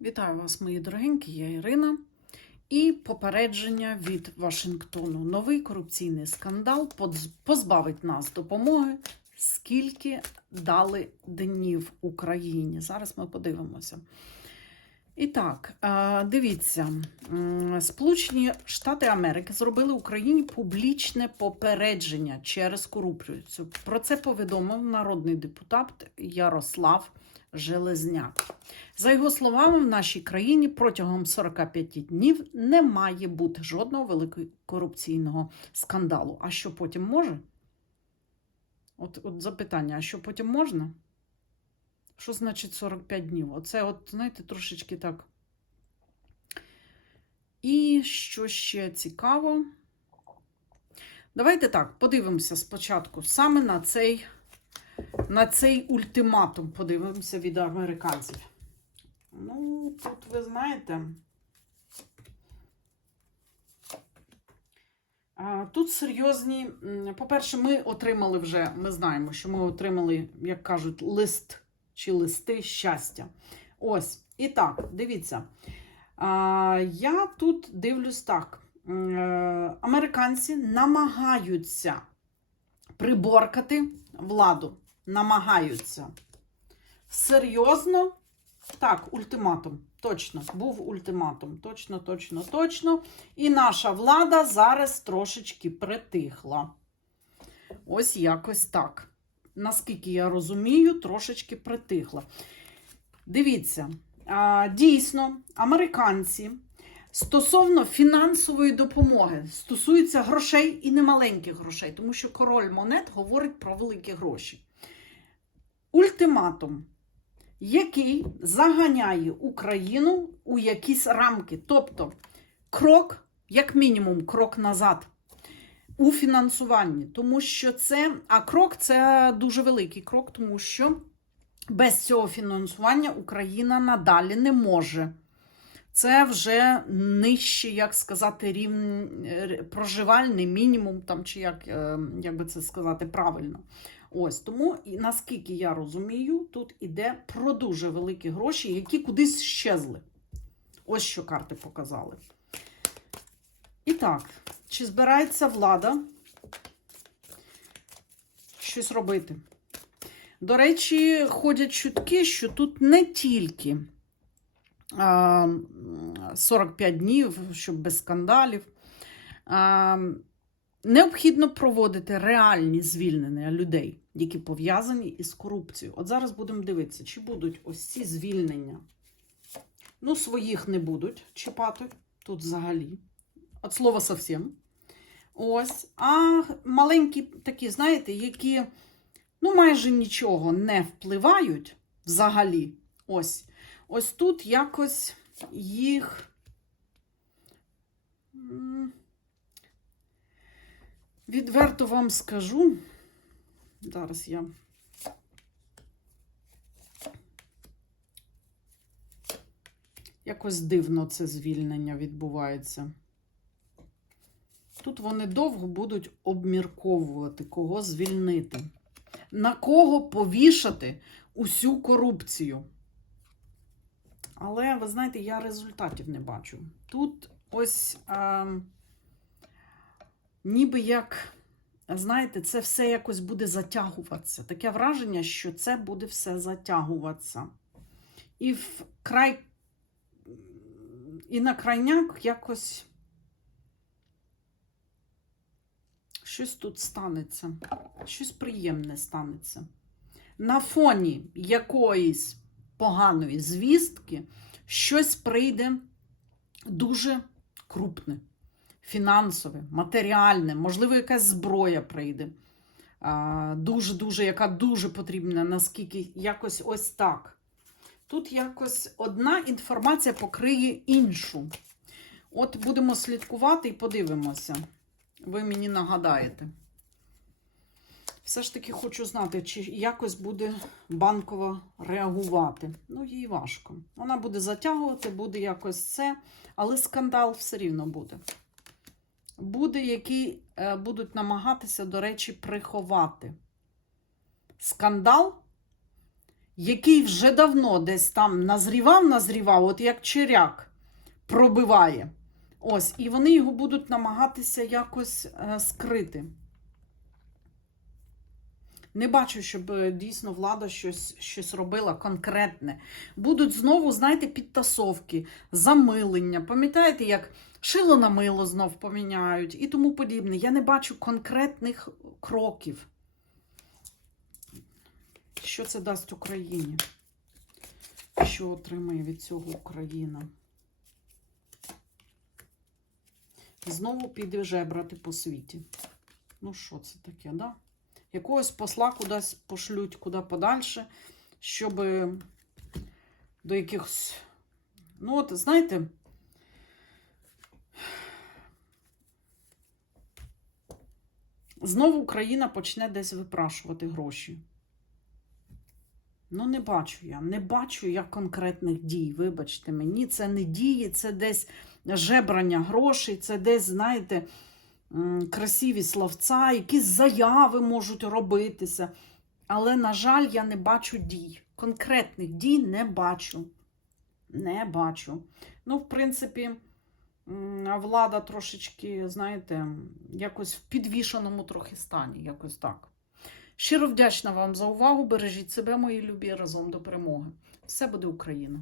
Вітаю вас, мої дорогенькі, я Ірина. І попередження від Вашингтону. Новий корупційний скандал позбавить нас допомоги, скільки дали днів Україні. Зараз ми подивимося. І так, дивіться, Сполучені Штати Америки зробили Україні публічне попередження через корупцію. Про це повідомив народний депутат Ярослав Железняк. За його словами, в нашій країні протягом 45 днів не має бути жодного великого корупційного скандалу. А що потім може? От, от запитання: а що потім можна? Що значить 45 днів? Оце, от, знаєте, трошечки так. І що ще цікаво? Давайте так, подивимося спочатку саме на цей, на цей ультиматум. Подивимося від американців. Ну, тут ви знаєте. Тут серйозні. По-перше, ми отримали вже, ми знаємо, що ми отримали, як кажуть, лист чи листи щастя. Ось. І так, дивіться. Я тут дивлюсь так. Е, Американці намагаються приборкати владу. Намагаються. Серйозно так, ультиматум. Точно, був ультиматум. Точно, точно, точно. І наша влада зараз трошечки притихла. Ось якось так. Наскільки я розумію, трошечки притихла. Дивіться, дійсно, американці стосовно фінансової допомоги стосується грошей і немаленьких грошей, тому що король монет говорить про великі гроші. Ультиматум який заганяє Україну у якісь рамки. Тобто крок, як мінімум, крок назад у фінансуванні. Тому що це, а крок це дуже великий крок, тому що без цього фінансування Україна надалі не може. Це вже нижче, як сказати, рівень проживальний мінімум, там, чи як, е, як би це сказати правильно. Ось тому, і наскільки я розумію, тут іде про дуже великі гроші, які кудись щезли. Ось що карти показали. І так, чи збирається влада щось робити? До речі, ходять чутки, що тут не тільки 45 днів, щоб без скандалів. Необхідно проводити реальні звільнення людей, які пов'язані із корупцією. От зараз будемо дивитися, чи будуть ось ці звільнення. Ну, своїх не будуть чіпати тут взагалі. От слова совсем. Ось. А маленькі такі, знаєте, які ну, майже нічого не впливають взагалі. Ось. Ось тут якось їх. Відверто вам скажу. Зараз я. Якось дивно це звільнення відбувається. Вони довго будуть обмірковувати, кого звільнити, на кого повішати усю корупцію. Але, ви знаєте, я результатів не бачу. Тут ось. ем, ніби як, знаєте, це все якось буде затягуватися. Таке враження, що це буде все затягуватися. І в край, і на крайняк якось щось тут станеться, щось приємне станеться. На фоні якоїсь поганої звістки щось прийде дуже крупне фінансове, матеріальне, можливо, якась зброя прийде. Дуже-дуже, яка дуже потрібна, наскільки якось ось так. Тут якось одна інформація покриє іншу. От будемо слідкувати і подивимося. Ви мені нагадаєте. Все ж таки хочу знати, чи якось буде банкова реагувати. Ну, їй важко. Вона буде затягувати, буде якось це, але скандал все рівно буде буде, які е, будуть намагатися, до речі, приховати скандал, який вже давно десь там назрівав, назрівав, от як черяк пробиває. Ось, і вони його будуть намагатися якось е, скрити. Не бачу, щоб е, дійсно влада щось, щось робила конкретне. Будуть знову, знаєте, підтасовки, замилення. Пам'ятаєте, як шило на мило знов поміняють і тому подібне. Я не бачу конкретних кроків. Що це дасть Україні? Що отримає від цього Україна? Знову піде жебрати по світі. Ну, що це таке, да? Якогось посла кудись пошлють куди подальше, щоб до якихось. Ну, от, знаєте, знову Україна почне десь випрашувати гроші. Ну, не бачу я. Не бачу я конкретних дій. Вибачте мені, це не дії, це десь жебрання грошей, це десь, знаєте, красиві словця, якісь заяви можуть робитися. Але, на жаль, я не бачу дій. Конкретних дій не бачу. Не бачу. Ну, в принципі, влада трошечки, знаєте, якось в підвішеному трохи стані, якось так. Щиро вдячна вам за увагу. Бережіть себе, мої любі, разом до перемоги. Все буде Україна!